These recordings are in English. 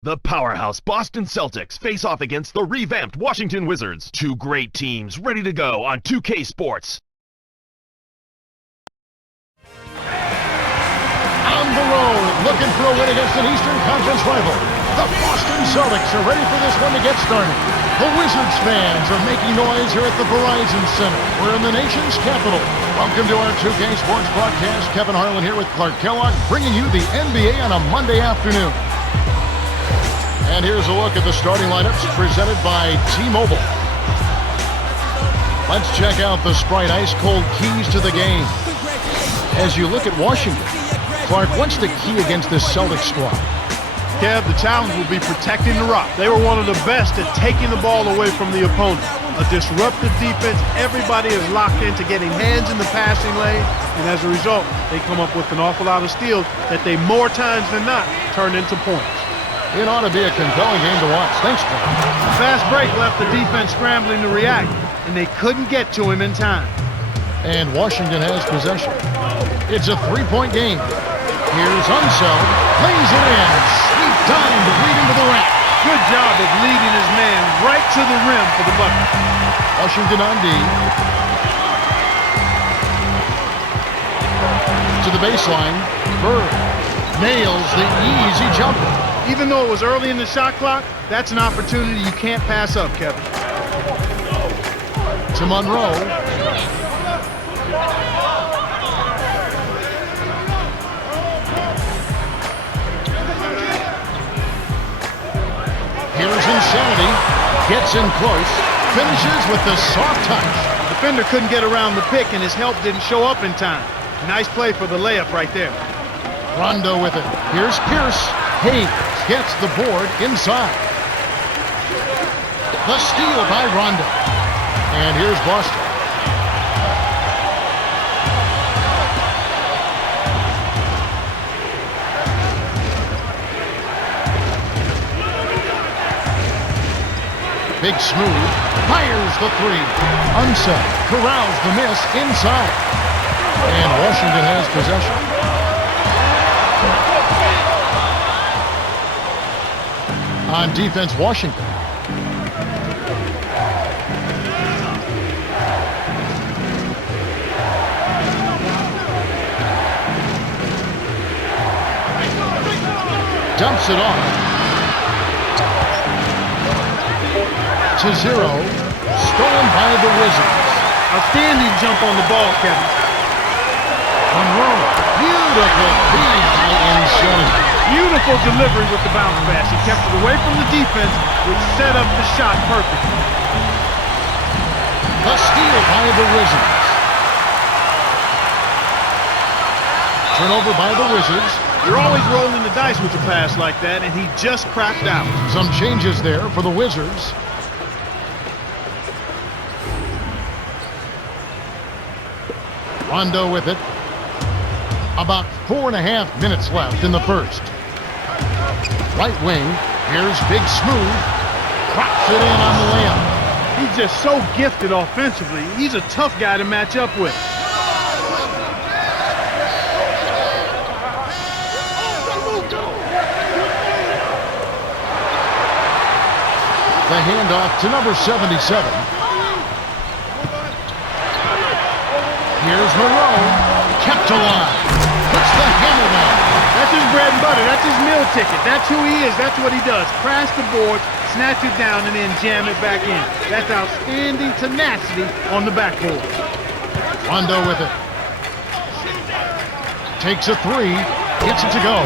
The powerhouse Boston Celtics face off against the revamped Washington Wizards. Two great teams ready to go on 2K Sports. On the road, looking for a win against an Eastern Conference rival. The Boston Celtics are ready for this one to get started. The Wizards fans are making noise here at the Verizon Center. We're in the nation's capital. Welcome to our 2K Sports broadcast. Kevin Harlan here with Clark Kellogg, bringing you the NBA on a Monday afternoon. And here's a look at the starting lineups presented by T-Mobile. Let's check out the Sprite ice-cold keys to the game. As you look at Washington, Clark, what's the key against this Celtics squad? Kev, the challenge will be protecting the rock. They were one of the best at taking the ball away from the opponent. A disruptive defense. Everybody is locked into getting hands in the passing lane, and as a result, they come up with an awful lot of steals that they more times than not turn into points. It ought to be a compelling game to watch. Thanks, Clark. The fast break left the defense scrambling to react, and they couldn't get to him in time. And Washington has possession. It's a three-point game. Here's Unseld, lays it in, sweet time to lead him to the rack. Good job of leading his man right to the rim for the bucket. Washington on D. To the baseline, Bird nails the easy jumper. Even though it was early in the shot clock, that's an opportunity you can't pass up, Kevin. To Monroe. Here's Insanity. Gets in close. Finishes with the soft touch. Defender couldn't get around the pick, and his help didn't show up in time. Nice play for the layup right there. Rondo with it. Here's Pierce. Hayes gets the board inside. The steal by Rondo. And here's Boston. Big Smooth fires the three. Unset corrals the miss inside. And Washington has possession. On defense, Washington. Dumps it off. To zero. Stolen by the Wizards. Outstanding jump on the ball, Kevin. Monroe. Beautiful feed by Insanity. Beautiful delivery with the bounce pass. He kept it away from the defense, which set up the shot perfectly. The steal by the Wizards. Turnover by the Wizards. You're always rolling the dice with a pass like that, and he just cracked out. Some changes there for the Wizards. Rondo with it. About 4.5 minutes left in the first. Right wing, here's Big Smooth. Crops it in on the layup. He's just so gifted offensively. He's a tough guy to match up with. The handoff to number 77. Here's Monroe. Kept alive. Puts the hammer down. That's his bread and butter. That's his meal ticket. That's who he is. That's what he does. Crash the board, snatch it down, and then jam it back in. That's outstanding tenacity on the backboard. Rondo with it. Takes a three. Gets it to go.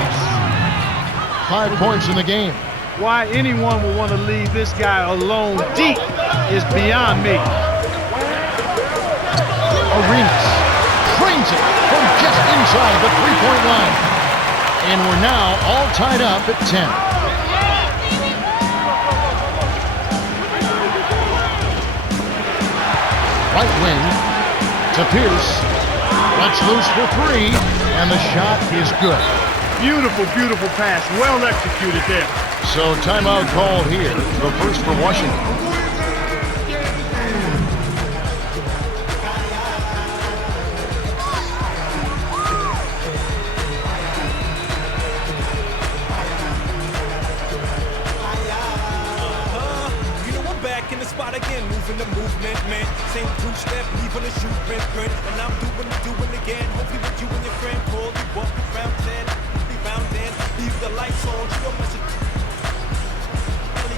5 points in the game. Why anyone would want to leave this guy alone deep is beyond me. Arenas trains it from just inside the three-point line. And we're now all tied up at 10. Right wing to Pierce. Lets loose for three, and the shot is good. Beautiful, beautiful pass. Well executed there. So timeout called here. The first for Washington. two-step, leaving a shoe print, and I'm doing again. Hopefully with you and your friend, pull you up, round 10, rebound then, leave the lights on, you don't mess it.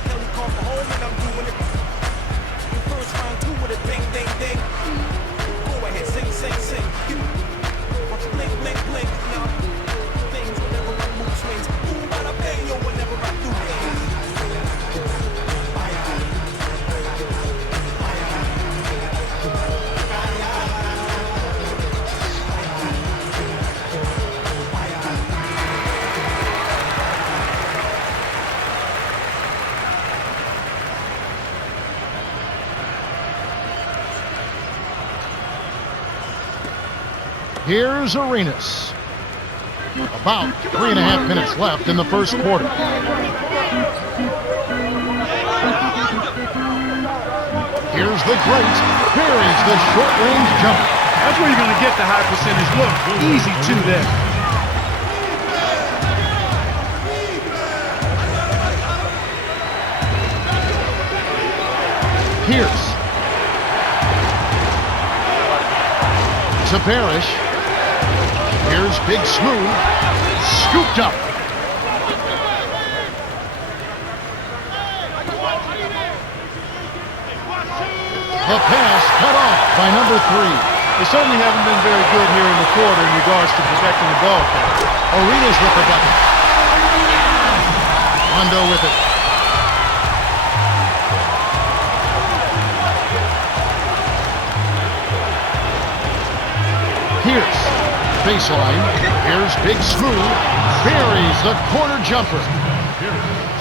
Kelly, call for home, and I'm doing it. Your first round, 2 with a ding, ding, ding. Go ahead, sing. Watch it blink, blink, now. Things whenever I move swings. Boom, bada bang, yo, whenever I do things. Here's Arenas. About 3.5 minutes left in the first quarter. Here's the great, buries the short-range jump. That's where you're going to get the high percentage look. Easy 2 there. Pierce. To Parrish. Here's Big Smooth. Scooped up. The pass cut off by number 3. They certainly haven't been very good here in the quarter in regards to protecting the ball. Arenas with the bucket. Rondo with it. Pierce. Baseline. Here's Big Smooth. Buries the corner jumper.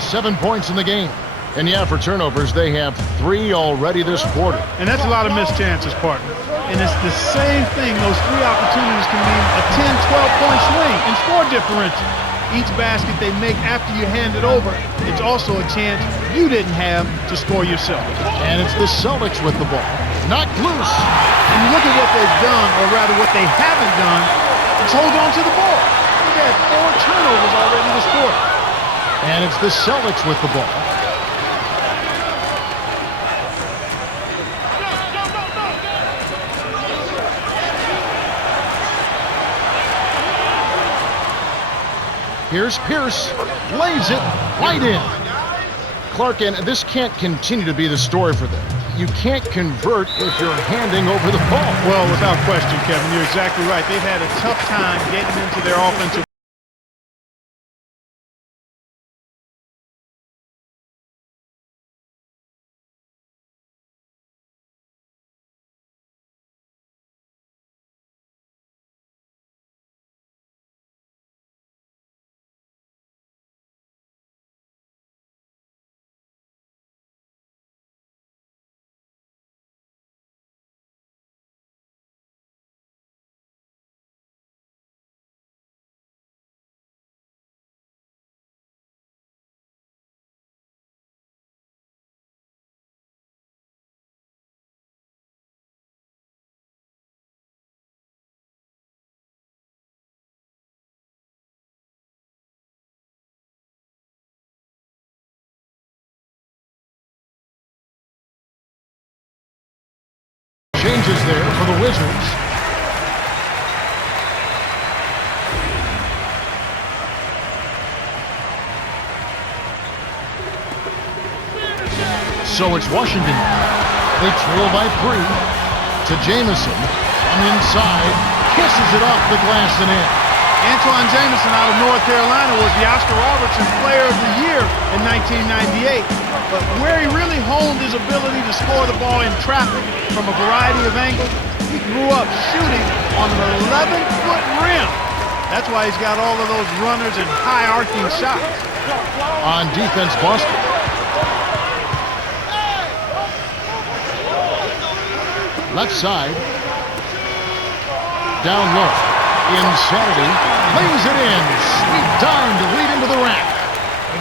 7 points in the game. And yeah, for turnovers, they have 3 already this quarter. And that's a lot of missed chances, partner. And it's the same thing. Those 3 opportunities can mean a 10, 12-point swing and score differential. Each basket they make after you hand it over, it's also a chance you didn't have to score yourself. And it's the Celtics with the ball. Knocked loose. And you look at what they've done, or rather what they haven't done, it's hold on to the ball. They've had 4 turnovers already this quarter. And it's the Celtics with the ball. Here's Pierce, lays it right in. Clark, and this can't continue to be the story for them. You can't convert if you're handing over the ball. Well, without question, Kevin, you're exactly right. They've had a tough time getting into their offensive. Changes there for the Wizards. So it's Washington. They trail by 3 to Jamison. From inside, kisses it off the glass and in. Antoine Jamison out of North Carolina was the Oscar Robertson Player of the Year in 1998. But where he really honed his ability to score the ball in traffic from a variety of angles, he grew up shooting on an 11-foot rim. That's why he's got all of those runners and high-arcing shots. On defense, Boston. Left side. Down low. Insanity. Lays it in. Sweet time to lead into the rack.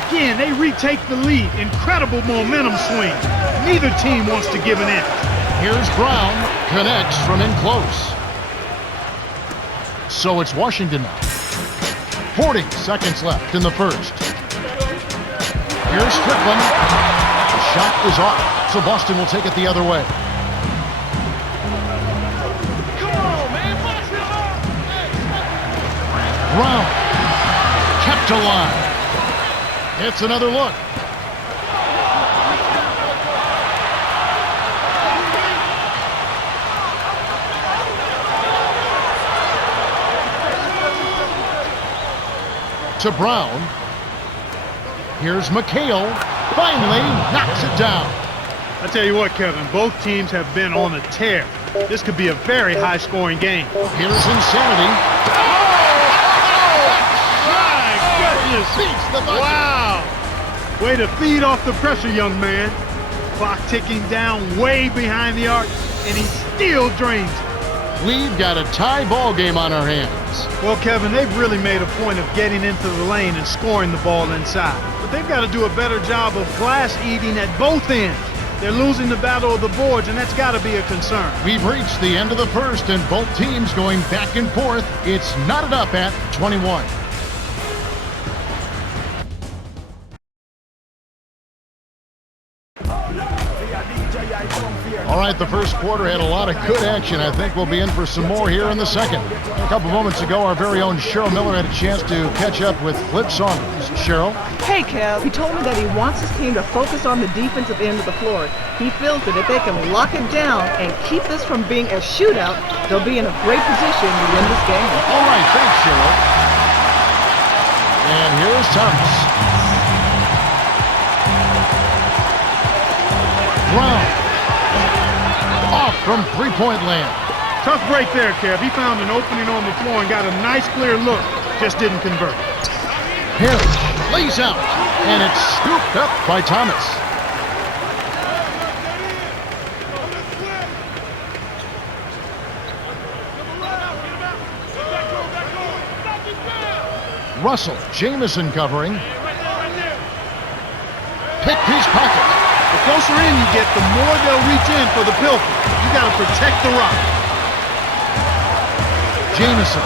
Again, they retake the lead. Incredible momentum swing. Neither team wants to give an inch. Here's Brown. Connects from in close. So it's Washington now. 40 seconds left in the first. Here's Strickland. The shot is off, so Boston will take it the other way. Brown kept alive. It's another look. To Brown. Here's McHale. Finally knocks it down. I tell you what, Kevin, both teams have been on a tear. This could be a very high-scoring game. Here's Insanity. My goodness! Beats the buzzer. Wow! Way to feed off the pressure, young man. Clock ticking down way behind the arc, and he still drains it. We've got a tie ball game on our hands. Well, Kevin, they've really made a point of getting into the lane and scoring the ball inside. But they've got to do a better job of glass eating at both ends. They're losing the battle of the boards, and that's got to be a concern. We've reached the end of the first, and both teams going back and forth. It's knotted up at 21. All right, the first quarter had a lot of good action. I think we'll be in for some more here in the second. A couple moments ago, our very own Cheryl Miller had a chance to catch up with Flip Saunders. Cheryl? Hey, Kev. He told me that he wants his team to focus on the defensive end of the floor. He feels that if they can lock it down and keep this from being a shootout, they'll be in a great position to win this game. All right, thanks, Cheryl. And here's Thomas. Brown. Off from three-point land. Tough break there, Kev. He found an opening on the floor and got a nice clear look. Just didn't convert. Harris lays out, and it's scooped up by Thomas. Russell, Jamison covering. Picked his pocket. The closer in you get, the more they'll reach in for the pilfer. You got to protect the rock. Jamison.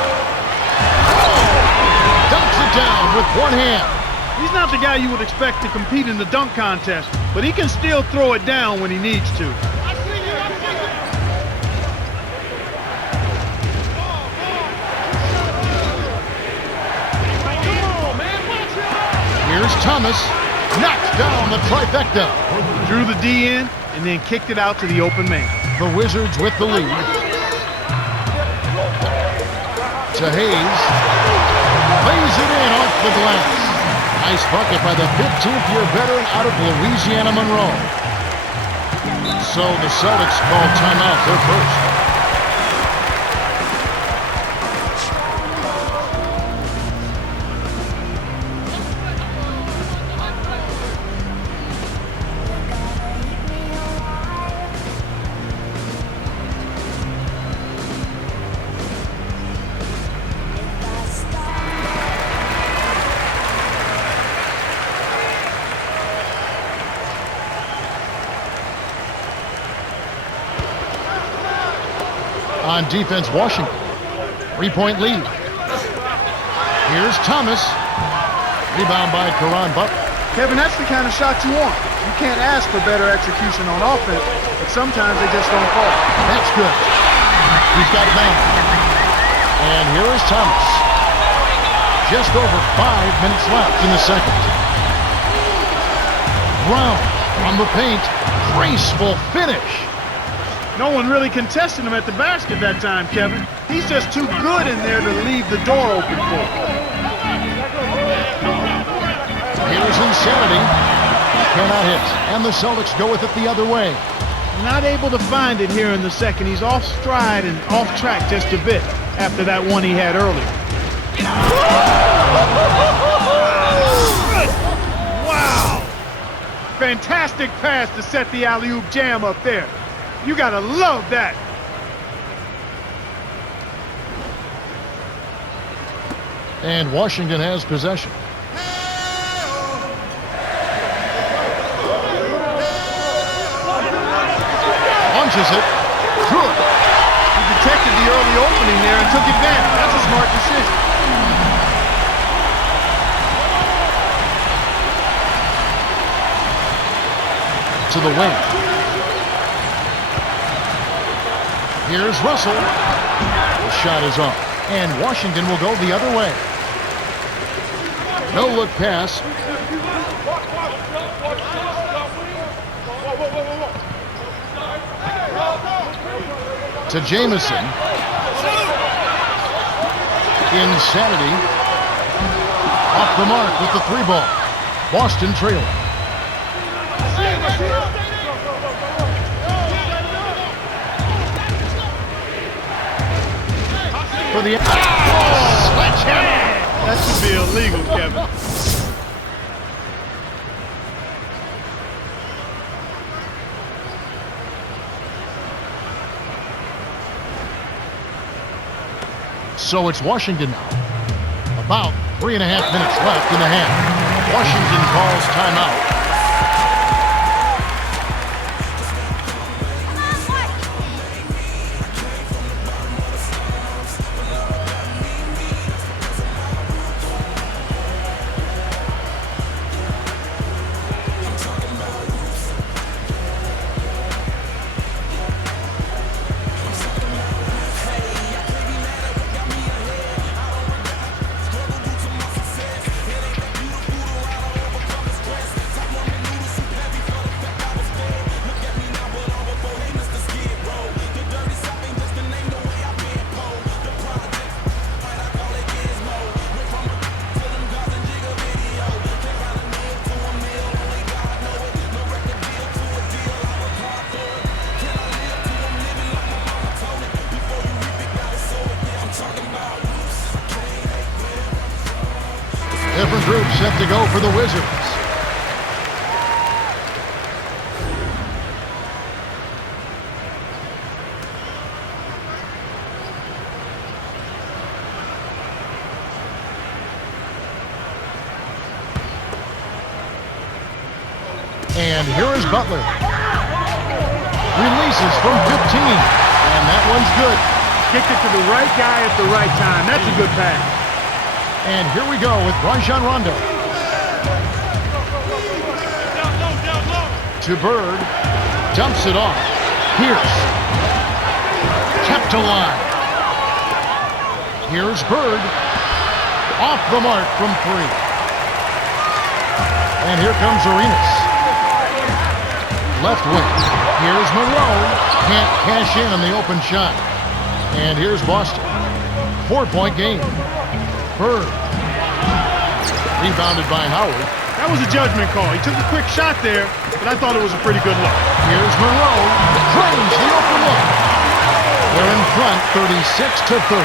Dunks it down with one hand. He's not the guy you would expect to compete in the dunk contest, but he can still throw it down when he needs to. Here's Thomas. Knocks down the trifecta. Drew the D in and then kicked it out to the open man. The Wizards with the lead. To Hayes. Lays it in off the glass. Nice bucket by the 15th-year veteran out of Louisiana Monroe. So the Celtics call timeout, their first. On defense, Washington. 3-point lead. Here's Thomas. Rebound by Caron Butler. Kevin, that's the kind of shot you want. You can't ask for better execution on offense, but sometimes they just don't fall. That's good. He's got man. And here is Thomas. Just over 5 minutes left in the second. Brown on the paint. Graceful finish. No one really contested him at the basket that time, Kevin. He's just too good in there to leave the door open for him. Here's Insanity. Cannot hit. And the Celtics go with it the other way. Not able to find it here in the second. He's off stride and off track just a bit after that one he had earlier. Wow! Fantastic pass to set the alley-oop jam up there. You gotta love that. And Washington has possession. Launches it. Good. He detected the early opening there and took advantage. That's a smart decision. To the wing. Here's Russell. The shot is off. And Washington will go the other way. No-look pass. To Jamison. Insanity. Off the mark with the 3-ball. Boston trailing. For the sledgehammer. That should be illegal, Kevin. So it's Washington now. About 3.5 minutes left in the half. Washington calls timeout. Different group set to go for the Wizards. And here is Butler. Releases from 15. And that one's good. Kicked it to the right guy at the right time. That's a good pass. And here we go with Rajon Rondo. To Bird. Dumps it off. Pierce. Kept alive. Here's Bird. Off the mark from 3. And here comes Arenas. Left wing. Here's Monroe. Can't cash in on the open shot. And here's Boston. 4-point game. Bird. Rebounded by Howard. That was a judgment call. He took a quick shot there, but I thought it was a pretty good look. Here's Monroe. Drains the open look. They're in front 36-30.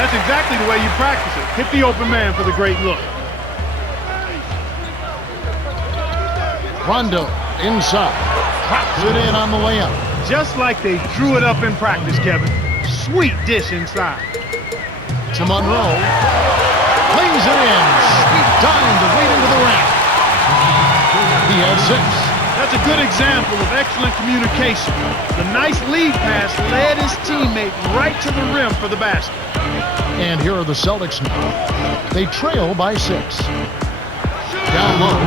That's exactly the way you practice it. Hit the open man for the great look. Rondo inside. Pops it in on the layup. Just like they drew it up in practice, Kevin. Sweet dish inside. To Monroe. Lays it in. Sweet dime to lead into the rack. He has 6. That's a good example of excellent communication. The nice lead pass led his teammate right to the rim for the basket. And here are the Celtics now. They trail by 6. Down low.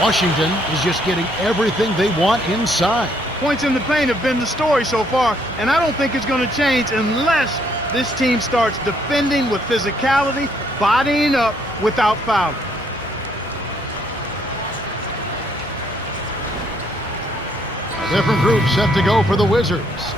Washington is just getting everything they want inside. Points in the paint have been the story so far, and I don't think it's going to change unless this team starts defending with physicality, bodying up without fouling. Different group set to go for the Wizards.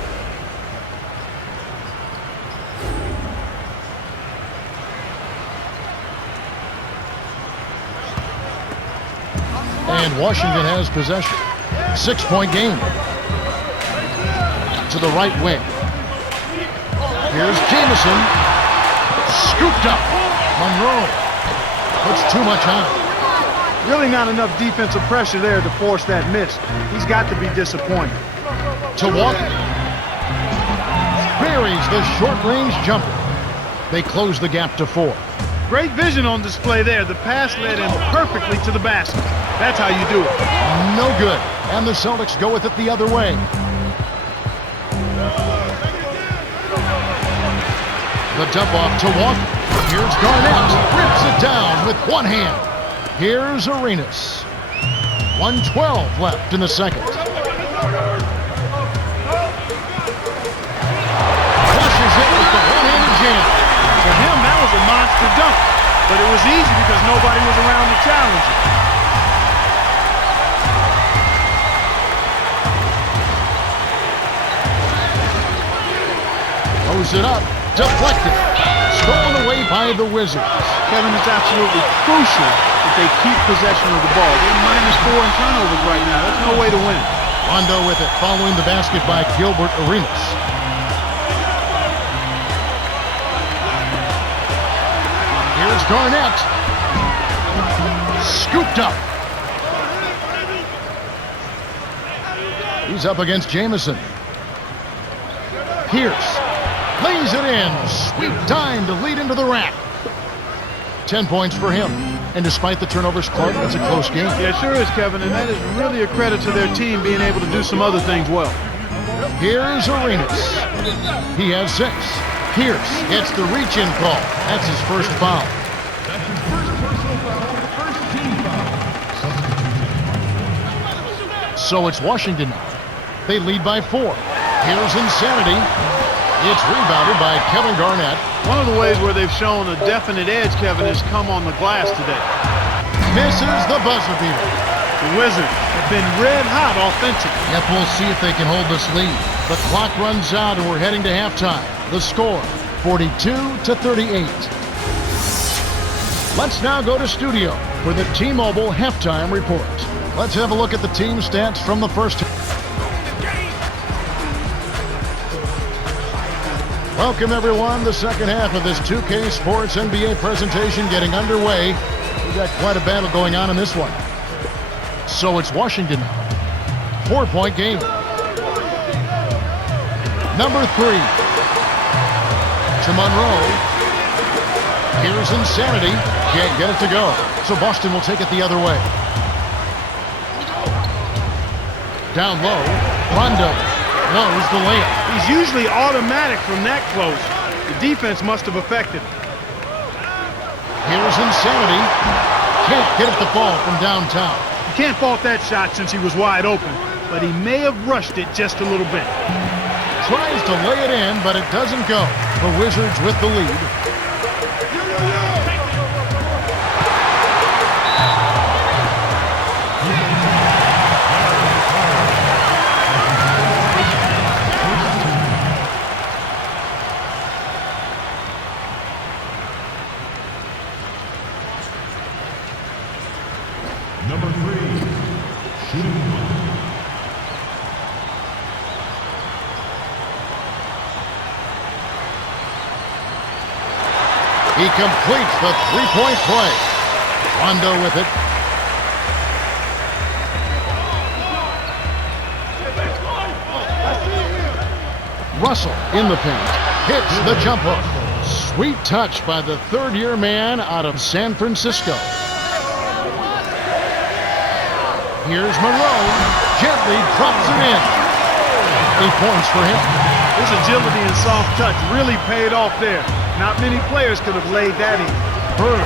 And Washington has possession. 6-point game. To the right wing. Here's Jamison. Scooped up. Monroe puts too much on. Really not enough defensive pressure there to force that miss. He's got to be disappointed. To Walker. Buries the short-range jumper. They close the gap to 4. Great vision on display there. The pass led him perfectly to the basket. That's how you do it. No good. And the Celtics go with it the other way. The dump off to Walker. Here's Garnett. Rips it down with one hand. Here's Arenas. 1:12 left in the second. to dunk, but it was easy because nobody was around to challenge it. Throws it up, deflected, stolen away by the Wizards. Kevin, it's absolutely crucial that they keep possession of the ball. They're -4 in turnovers right now. That's no way to win. Rondo with it, following the basket by Gilbert Arenas. Here's Garnett. Scooped up. He's up against Jamison. Pierce lays it in. Sweet time to lead into the rack. 10 points for him. And despite the turnovers, Clark, it's a close game. Yeah, it sure is, Kevin, and that is really a credit to their team being able to do some other things well. Here's Arenas. He has 6. Pierce gets the reach-in call. That's his first foul. So it's Washington now. They lead by 4. Here's Insanity. It's rebounded by Kevin Garnett. One of the ways where they've shown a definite edge, Kevin, has come on the glass today. Misses the buzzer beater. The Wizards have been red hot offensively. Yep, we'll see if they can hold this lead. The clock runs out and we're heading to halftime. The score, 42-38. Let's now go to studio for the T-Mobile halftime report. Let's have a look at the team stats from the first half. Welcome, everyone. The second half of this 2K Sports NBA presentation getting underway. We've got quite a battle going on in this one. So it's Washington now. 4-point game. Number 3 to Monroe. Here's Insanity. Can't get it to go. So Boston will take it the other way. Down low. Rondo knows the layup. He's usually automatic from that close. The defense must have affected him. Here's Insanity. Can't get it to fall from downtown. You can't fault that shot since he was wide open, but he may have rushed it just a little bit. Tries to lay it in, but it doesn't go. The Wizards with the lead. Number 3, shooting 1. He completes the three-point play. Rondo with it. Russell in the paint. Hits the jump hook. Sweet touch by the third-year man out of San Francisco. Here's Monroe. Gently drops it in. 8 points for him. His agility and soft touch really paid off there. Not many players could have laid that in. Bird.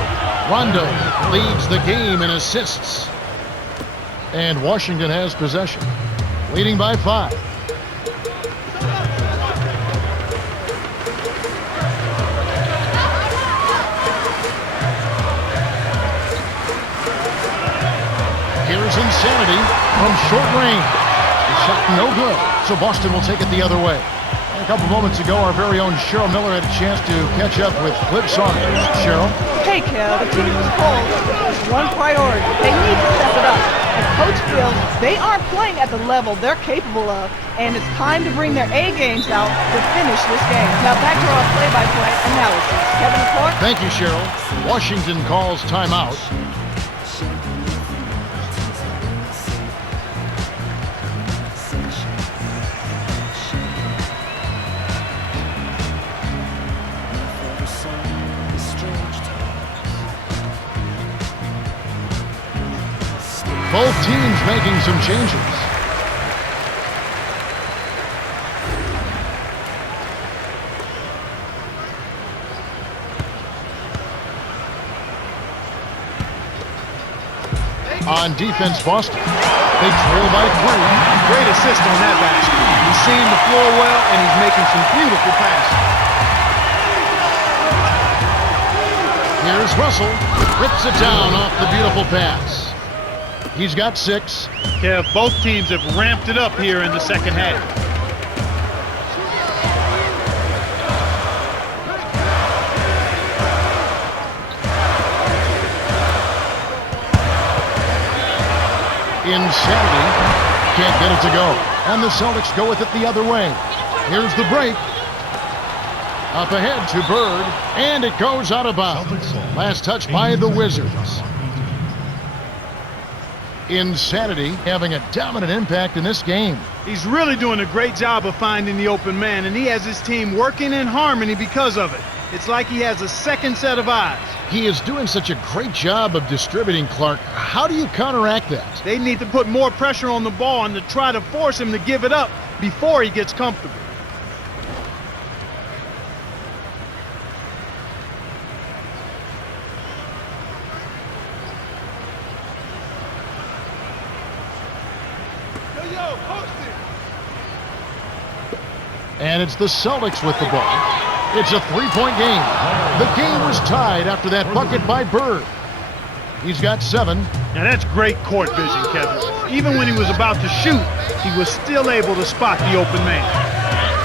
Rondo leads the game in assists. And Washington has possession, leading by 5. Here's Insanity from short range. The shot no good, so Boston will take it the other way. A couple moments ago, our very own Cheryl Miller had a chance to catch up with Flip Saunders. Cheryl? Hey, Kel, the team's goal is one priority. They need to step it up. And Coach feels they aren't playing at the level they're capable of, and it's time to bring their A games out to finish this game. Now back to our play-by-play analysis. Kevin Clark? Thank you, Cheryl. Washington calls timeout. Both teams making some changes. On defense, Boston. They trail by 3. Great assist on that basket. He's seeing the floor well, and he's making some beautiful passes. Here's Russell. Rips it down off the beautiful pass. He's got 6. Kev, both teams have ramped it up here in the second half. Insanity. Can't get it to go. And the Celtics go with it the other way. Here's the break. Up ahead to Bird. And it goes out of bounds. Last touch by the Wizards. Insanity having a dominant impact in this game. He's really doing a great job of finding the open man, and he has his team working in harmony because of it. It's like he has a second set of eyes. He is doing such a great job of distributing, Clark. How do you counteract that? They need to put more pressure on the ball and to try to force him to give it up before he gets comfortable. And it's the Celtics with the ball. It's a 3-point game. The game was tied after that bucket by Bird. He's got 7. Now that's great court vision, Kevin. Even when he was about to shoot, he was still able to spot the open man.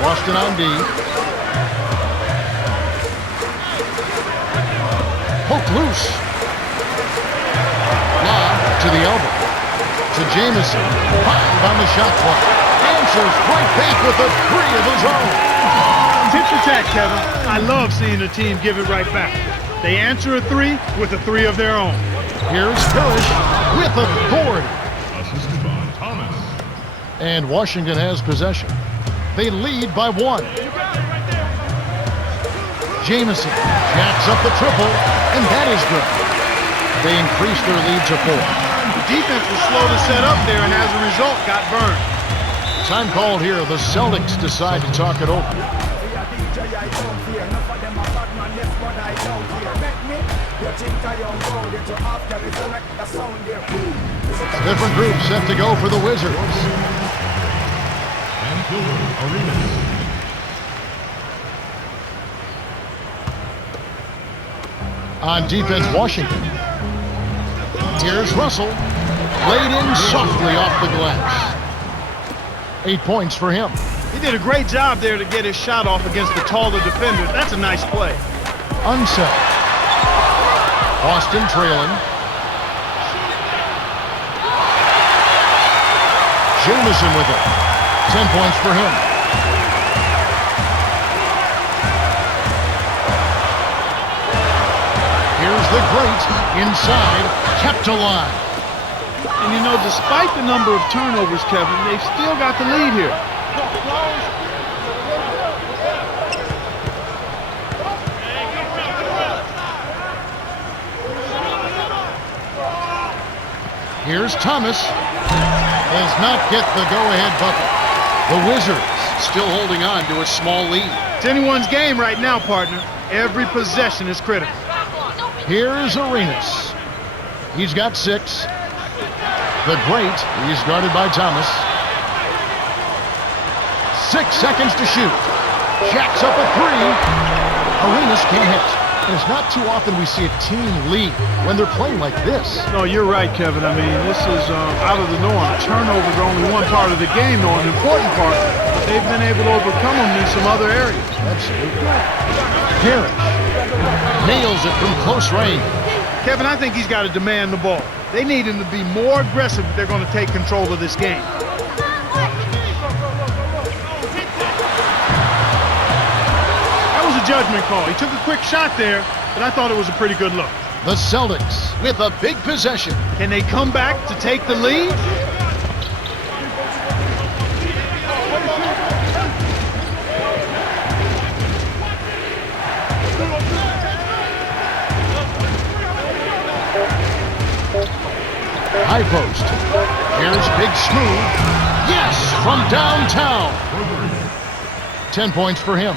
Boston on D. Poke loose. Lob to the elbow. To Jamison. 5 on the shot clock. Answers right back with a 3 of his own. Tip attack, Kevin. I love seeing a team give it right back. They answer a 3 with a 3 of their own. Here's Parrish with authority. Assisted by Thomas. And Washington has possession. They lead by 1. Jamison jacks up the triple, and that is good. They increase their lead to 4. The defense was slow to set up there and as a result got burned. Time called here. The Celtics decide to talk it over. Different groups set to go for the Wizards. And Gilbert Arenas. On defense, Washington. Here's Russell. Laid in softly off the glass. 8 points for him. He did a great job there to get his shot off against the taller defenders. That's a nice play. Unset. Boston trailing. Jamison with it. 10 points for him. Here's the great inside, kept alive. And you know, despite the number of turnovers, Kevin, they've still got the lead here. Here's Thomas. Does not get the go-ahead bucket. The Wizards still holding on to a small lead. It's anyone's game right now, partner. Every possession is critical. Here's Arenas. He's got 6. The great, he's guarded by Thomas. 6 seconds to shoot. Jacks up a 3. Arenas can't hit. And it's not too often we see a team lead when they're playing like this. No, you're right, Kevin. I mean, this is out of the norm. Turnovers are only one part of the game, though, an important part. But they've been able to overcome them in some other areas. Absolutely. Parrish nails it from close range. Kevin, I think he's got to demand the ball. They need him to be more aggressive if they're going to take control of this game. That was a judgment call. He took a quick shot there, but I thought it was a pretty good look. The Celtics with a big possession. Can they come back to take the lead? High post. Here's Big Smooth. Yes, from downtown. 10 points for him.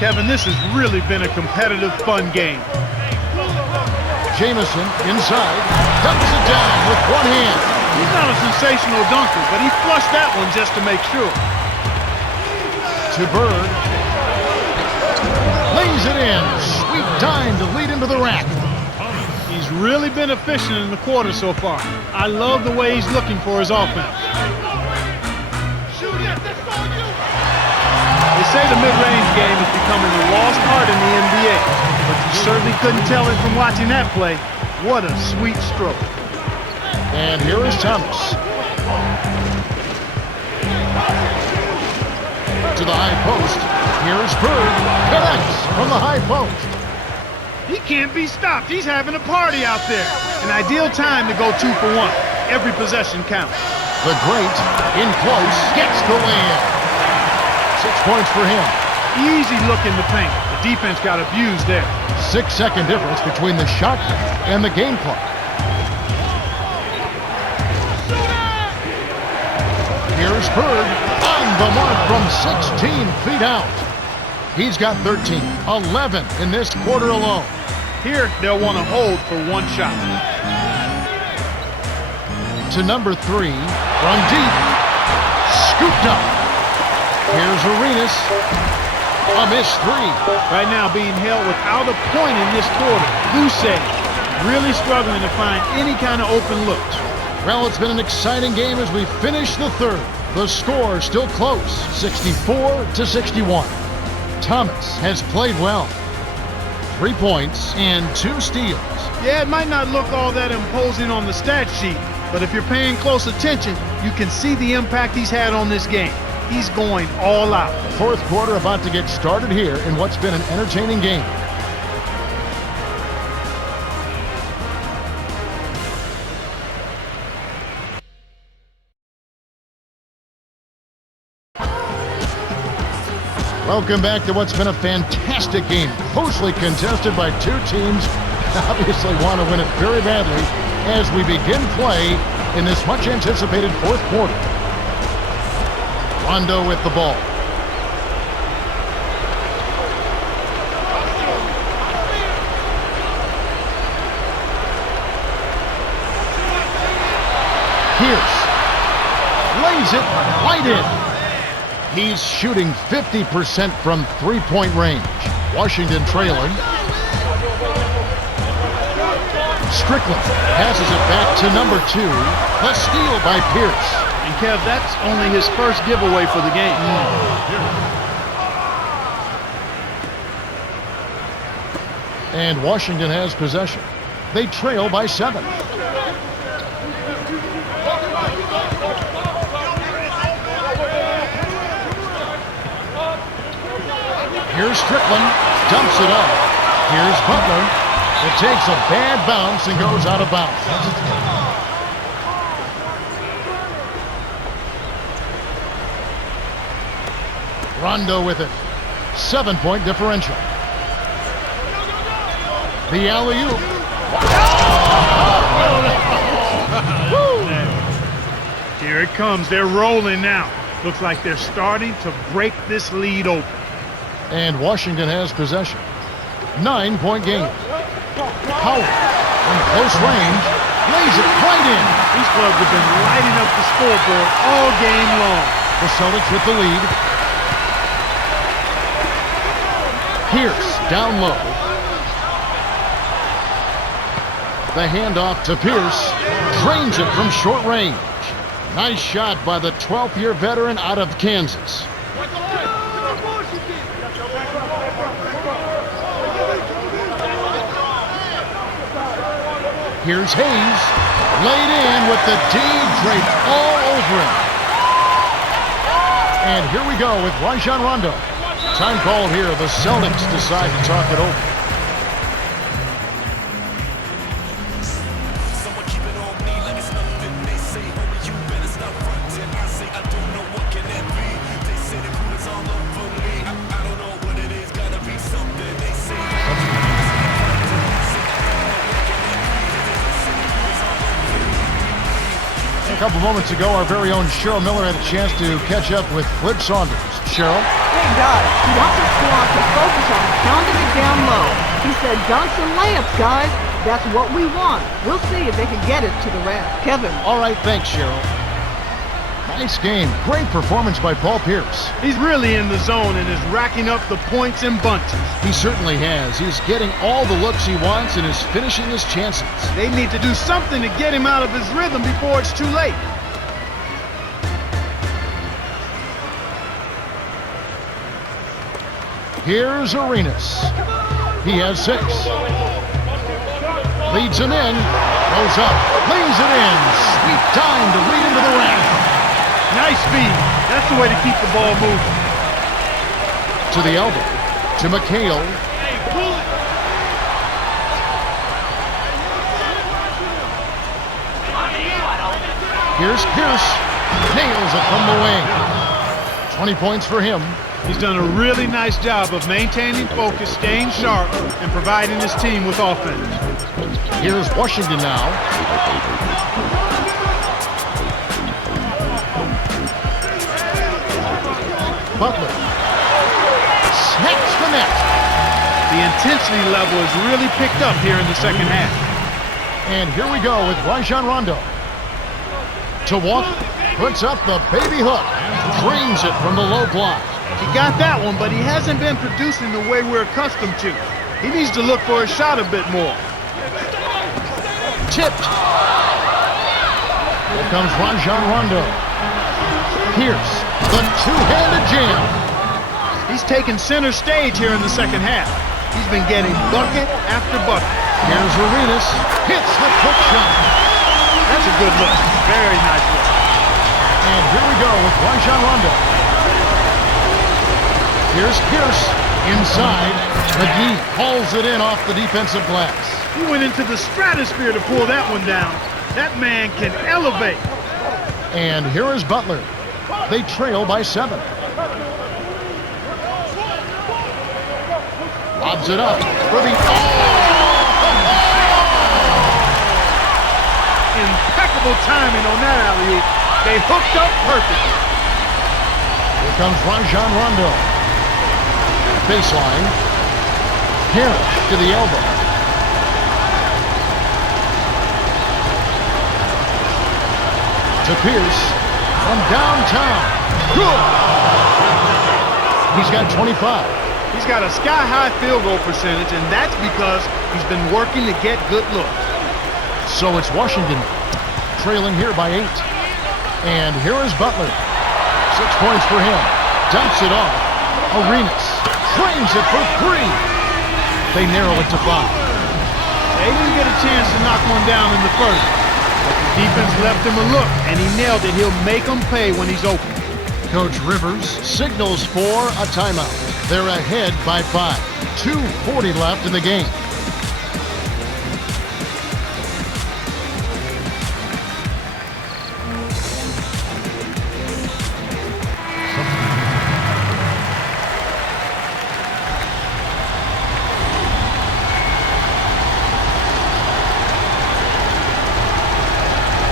Kevin, this has really been a competitive, fun game. Jamison inside. Dumps it down with one hand. He's not a sensational dunker, but he flushed that one just to make sure. To Bird. Lays it in. Sweet dime to lead into the rack. He's really been efficient in the quarter so far. I love the way he's looking for his offense. They say the mid-range game is becoming the lost art in the NBA, but you certainly couldn't tell it from watching that play. What a sweet stroke. And here is Thomas. To the high post. Here's Bird. Connects from the high post. He can't be stopped. He's having a party out there. An ideal time to go 2 for 1. Every possession counts. The great, in close, gets the win. 6 points for him. Easy look in the paint. The defense got abused there. 6-second difference between the shot and the game clock. Here's Bird on the mark from 16 feet out. He's got 13, 11 in this quarter alone. Here, they'll want to hold for 1 shot. To number 3, from deep, scooped up. Here's Arenas, a missed 3. Right now being held without a point in this quarter. Loose, really struggling to find any kind of open looks. Well, it's been an exciting game as we finish the third. The score still close, 64-61. Thomas has played well. 3 points and 2 steals. Yeah, it might not look all that imposing on the stat sheet, but if you're paying close attention, you can see the impact he's had on this game. He's going all out. Fourth quarter about to get started here in what's been an entertaining game. Welcome back to what's been a fantastic game, closely contested by 2 teams that obviously want to win it very badly as we begin play in this much-anticipated fourth quarter. Rondo with the ball. Pierce lays it right in. He's shooting 50% from three-point range. Washington trailing. Strickland passes it back to number 2. A steal by Pierce. And Kev, that's only his first giveaway for the game. And Washington has possession. They trail by 7. Here's Strickland, dumps it off. Here's Butler. It takes a bad bounce and goes out of bounds. Rondo with it. 7-point differential. The alley-oop. Here it comes. They're rolling now. Looks like they're starting to break this lead open. And Washington has possession. 9-point game. Howard from close range lays it right in. These clubs have been lighting up the scoreboard all game long. The Celtics with the lead. Pierce down low. The handoff to Pierce. Drains it from short range. Nice shot by the 12th-year veteran out of Kansas. Here's Hayes, laid in with the D draped all over him. And here we go with Rajon Rondo. Time called here. The Celtics decide to talk it over. Someone keep it on me like it's nothing. They say, homie, you better stop fronting. I say, I don't know what can that be. They say the coolers all over me. I don't know what it is, gotta be something. They say, A couple moments ago, our very own Cheryl Miller had a chance to catch up with Flip Saunders. Cheryl? Hey guys, he wants his squad to focus on pounding it down low. He said dunks and layups, guys. That's what we want. We'll see if they can get it to the rack. Kevin. All right, thanks, Cheryl. Nice game. Great performance by Paul Pierce. He's really in the zone and is racking up the points in bunches. He certainly has. He's getting all the looks he wants and is finishing his chances. They need to do something to get him out of his rhythm before it's too late. Here's Arenas. He has 6. Leads him in. Goes up. Lays it in. Sweet time to lead him to the rack. Nice speed. That's the way to keep the ball moving. To the elbow. To McHale. Here's Pierce. Nails it from the wing. 20 points for him. He's done a really nice job of maintaining focus, staying sharp, and providing his team with offense. Here's Washington now. Butler. Smacks the net. The intensity level has really picked up here in the second half. And here we go with Rajon Rondo. To walk, puts up the baby hook. Drains it from the low block. He got that one, but he hasn't been producing the way we're accustomed to. He needs to look for a shot a bit more. Tipped. Here comes Rajon Rondo. Pierce, the two-handed jam. He's taken center stage here in the second half. He's been getting bucket after bucket. Here's Arenas. Hits the hook shot. That's a good look. Very nice look. And here we go with Rajon Rondo. Here's Pierce. Inside. McGee hauls it in off the defensive glass. He went into the stratosphere to pull that one down. That man can elevate. And here is Butler. They trail by 7. Lobs it up for the... Impeccable timing on that alley-oop. They hooked up perfectly. Here comes Rajon Rondo. Baseline. Harris to the elbow. To Pierce from downtown. Good. He's got 25. He's got a sky-high field goal percentage, and that's because he's been working to get good looks. So it's Washington trailing here by 8. And here is Butler. 6 points for him. Dumps it off. Arenas frames it for 3. They narrow it to 5. They didn't get a chance to knock one down in the first, but the defense left him a look, and he nailed it. He'll make them pay when he's open. Coach Rivers signals for a timeout. They're ahead by 5. 2:40 left in the game.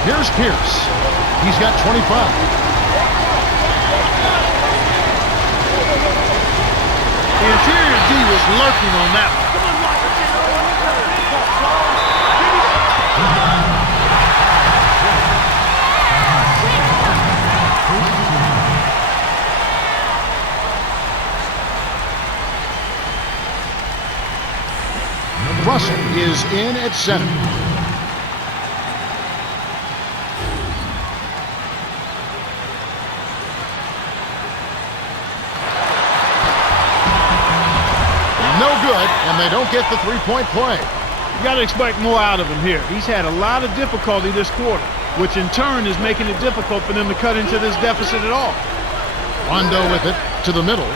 Here's Pierce. He's got 25. The interior D was lurking on that one. Russell is in at center. No good, and they don't get the three-point play. You got to expect more out of him here. He's had a lot of difficulty this quarter, which in turn is making it difficult for them to cut into this deficit at all. Rondo with it to the middle.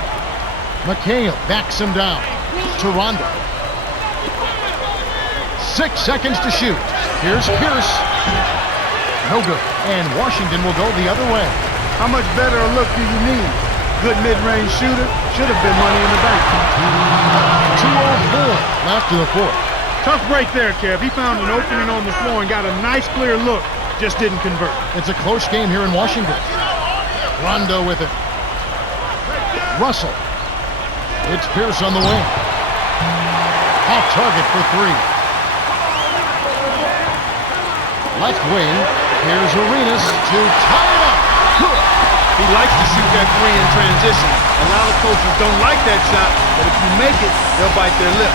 McHale backs him down to Rondo. 6 seconds to shoot. Here's Pierce. No good. And Washington will go the other way. How much better a look do you need? Good mid-range shooter. Should have been money in the bank. 2:04 left in the fourth. Tough break there, Kev. He found an opening on the floor and got a nice clear look. Just didn't convert. It's a close game here in Washington. Rondo with it. Russell. It's Pierce on the wing. Off target for 3. Left wing. Here's Arenas to tie it up. good. He likes to shoot that three in transition. A lot of coaches don't like that shot, but if you make it, they'll bite their lip.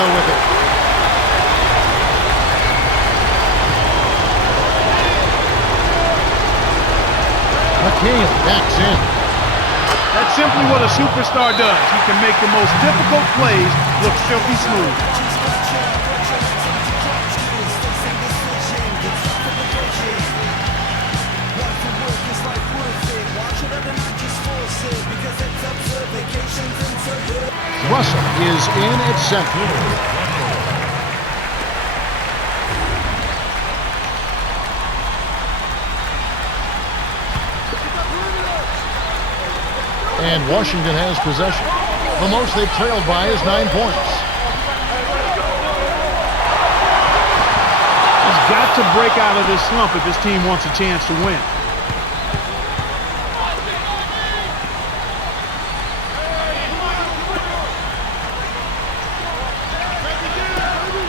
With it. McHale backs in. That's simply what a superstar does. He can make the most difficult plays look silky smooth. Russell is in at center. And Washington has possession. The most they've trailed by is 9 points. He's got to break out of this slump if his team wants a chance to win.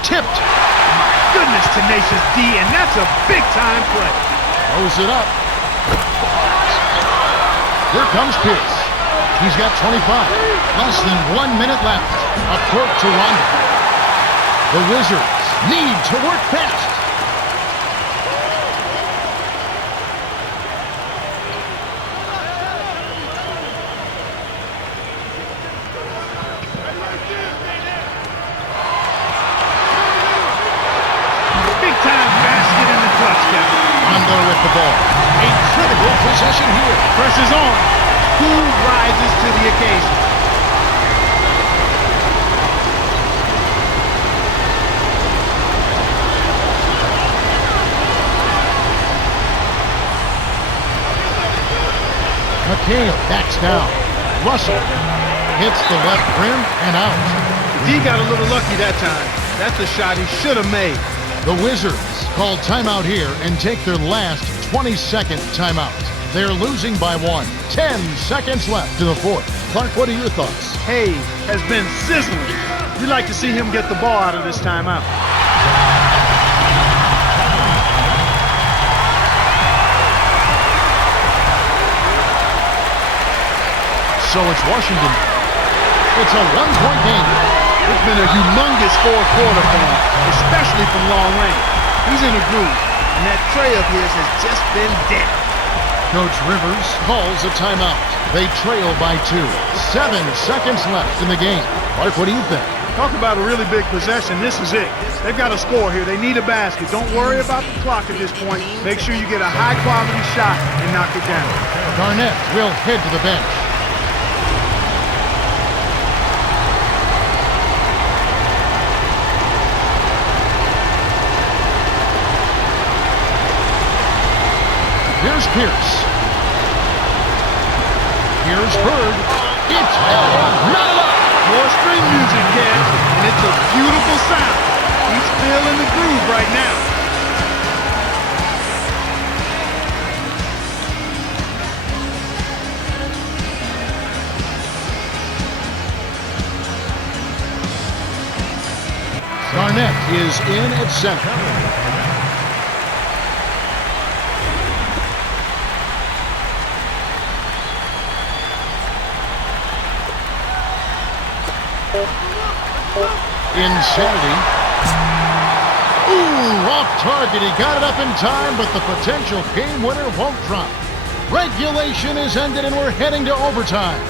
Tipped. Goodness, tenacious D, and that's a big-time play. Throws it up. Here comes Pierce. He's got 25. Less than 1 minute left. A court to Rondo. The Wizards need to work fast. Big-time basket in the clutch, Kevin. Rondo with the ball. A critical possession here. Presses on. Who rises to the occasion? McHale backs down. Russell hits the left rim and out. D got a little lucky that time. That's a shot he should have made. The Wizards call timeout here and take their last 22nd timeout. They're losing by 1. 10 seconds left to the fourth. Clark, what are your thoughts? Hayes has been sizzling. You'd like to see him get the ball out of this timeout. So it's Washington. It's a 1-point game. It's been a humongous fourth quarter for him, especially from long range. He's in a groove, and that tray of his has just been dead. Coach Rivers calls a timeout. They trail by 2. 7 seconds left in the game. Mark, what do you think? Talk about a really big possession. This is it. They've got to score here. They need a basket. Don't worry about the clock at this point. Make sure you get a high-quality shot and knock it down. Garnett will head to the bench. Here's Pierce. Here's Bird. It's not enough. More string music, Ken, and it's a beautiful sound. He's feeling the groove right now. Garnett is in at center. Insanity. Ooh, off target. He got it up in time, but the potential game winner won't drop. Regulation is ended, and we're heading to overtime.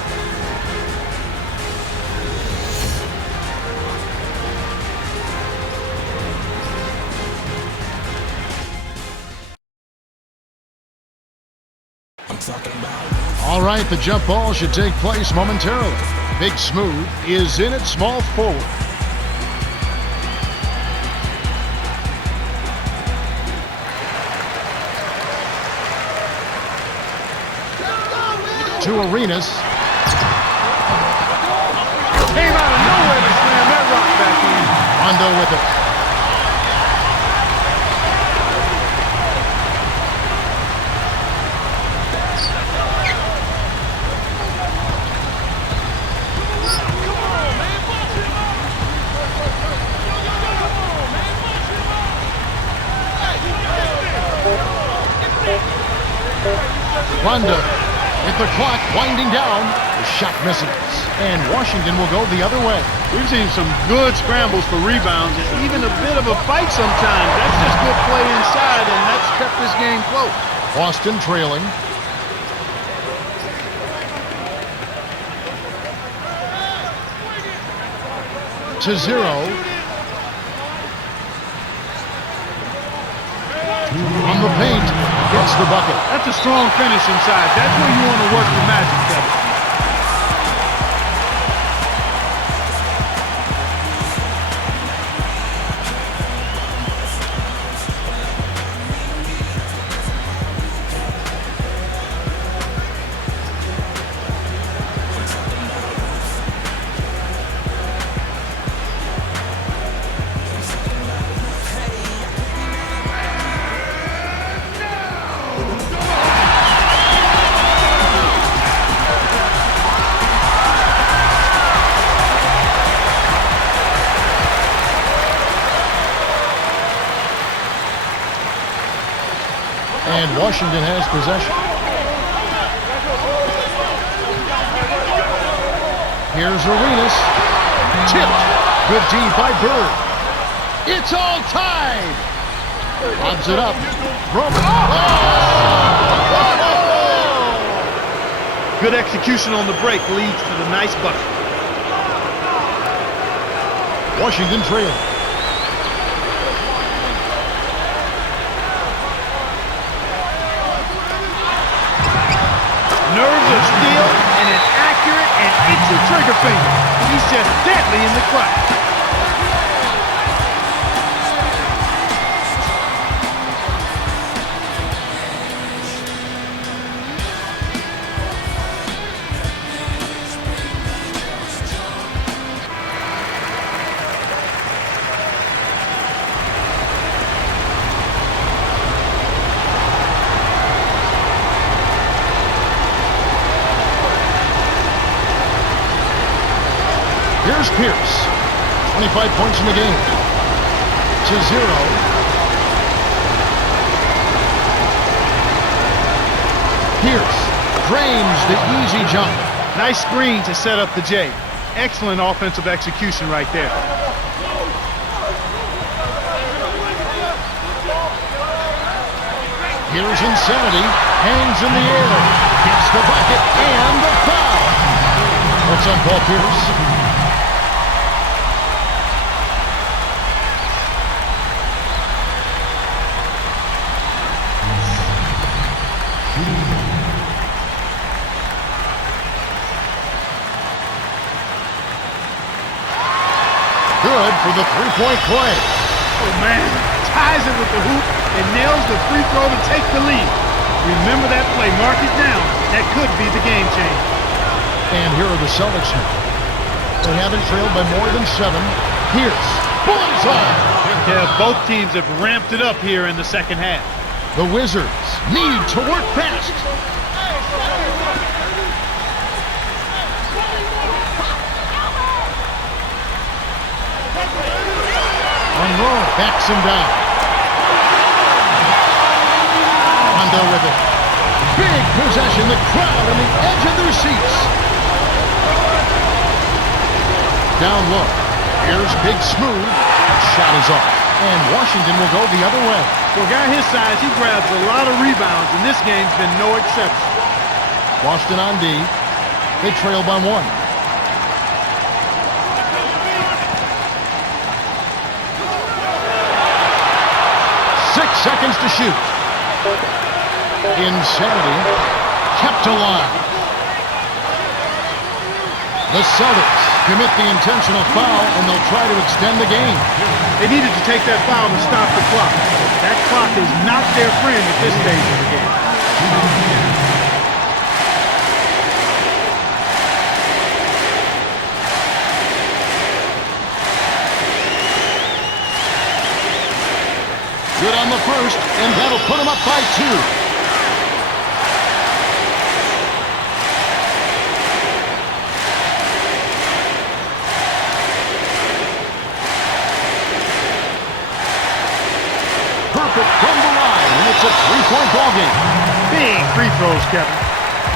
All right, the jump ball should take place momentarily. Big Smooth is in at small forward. to Arenas. Came out of nowhere to slam that rock back in. Rondo with it. Rondo with the clock winding down. The shot misses. And Washington will go the other way. We've seen some good scrambles for rebounds and even a bit of a fight sometimes. That's just good play inside, and that's kept this game close. Boston trailing. To 0. On the paint, gets the bucket. That's a strong finish inside. That's where you want to work the magic, Kevin. And Washington has possession. Here's Arenas. Tipped. Good D by Bird. It's all tied. Lobs it up. Good execution on the break leads to the nice bucket. Washington trailing. Nerves of steel and an accurate and itchy trigger finger. He's just deadly in the clutch. Here's Pierce. 25 points in the game. To 0. Pierce drains the easy jump. Nice screen to set up the J. Excellent offensive execution right there. Here's Insanity. Hangs in the air. Gets the bucket and the foul. What's on Paul Pierce? Good for the three-point play. Oh, man. Ties it with the hoop and nails the free throw to take the lead. Remember that play. Mark it down. That could be the game changer. And here are the Celtics now. They haven't trailed by more than 7. Pierce. Bullseye. Yeah, both teams have ramped it up here in the second half. The Wizards need to work fast. Monroe backs him down. Rondo with it. Big possession. The crowd on the edge of their seats. Down low. Here's Big Smooth. Shot is off. And Washington will go the other way. For a guy his size, he grabs a lot of rebounds, and this game's been no exception. Boston on D. They trail by 1. 6 seconds to shoot. Insanity kept alive. The Celtics commit the intentional foul, and they'll try to extend the game. They needed to take that foul to stop the clock. That clock is not their friend at this stage of the game. the first, and that'll put them up by 2. Perfect from the line, and it's a 3-point ballgame. Big free throws, Kevin.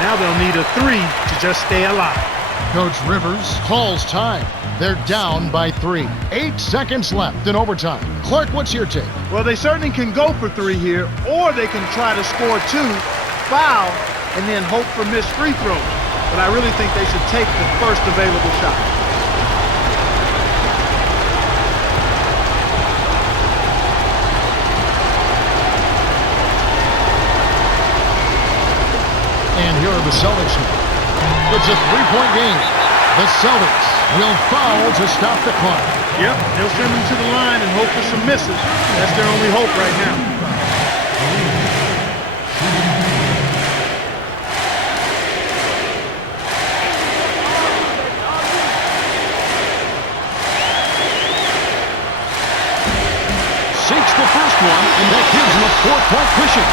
Now they'll need a 3 to just stay alive. Coach Rivers calls time. They're down by 3. 8 seconds left in overtime. Clark, what's your take? Well, they certainly can go for 3 here, or they can try to score 2, foul, and then hope for missed free throws. But I really think they should take the first available shot. And here are the Celtics now. It's a 3-point game. The Celtics will foul to stop the clock. Yep, they'll send them to the line and hope for some misses. That's their only hope right now. Sinks the first one, and that gives him a 4-point cushion.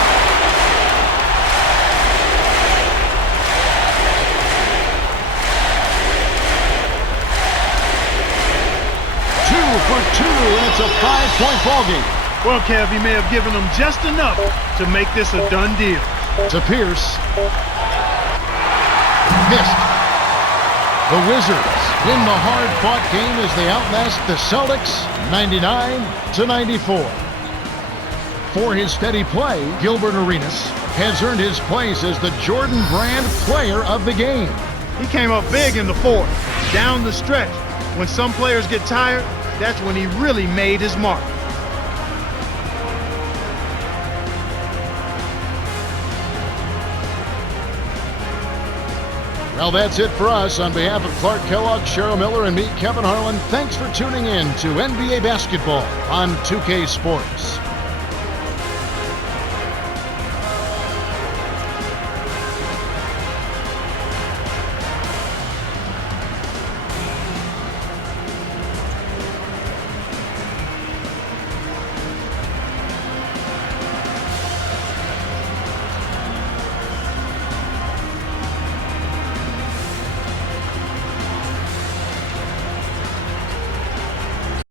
For 2, and it's a 5-point ballgame. Well, Kev, he may have given them just enough to make this a done deal. To Pierce. Missed. The Wizards win the hard-fought game as they outlast the Celtics 99-94. For his steady play, Gilbert Arenas has earned his place as the Jordan Brand Player of the Game. He came up big in the fourth, down the stretch. When some players get tired, that's when he really made his mark. Well, that's it for us. On behalf of Clark Kellogg, Cheryl Miller, and me, Kevin Harlan, thanks for tuning in to NBA Basketball on 2K Sports.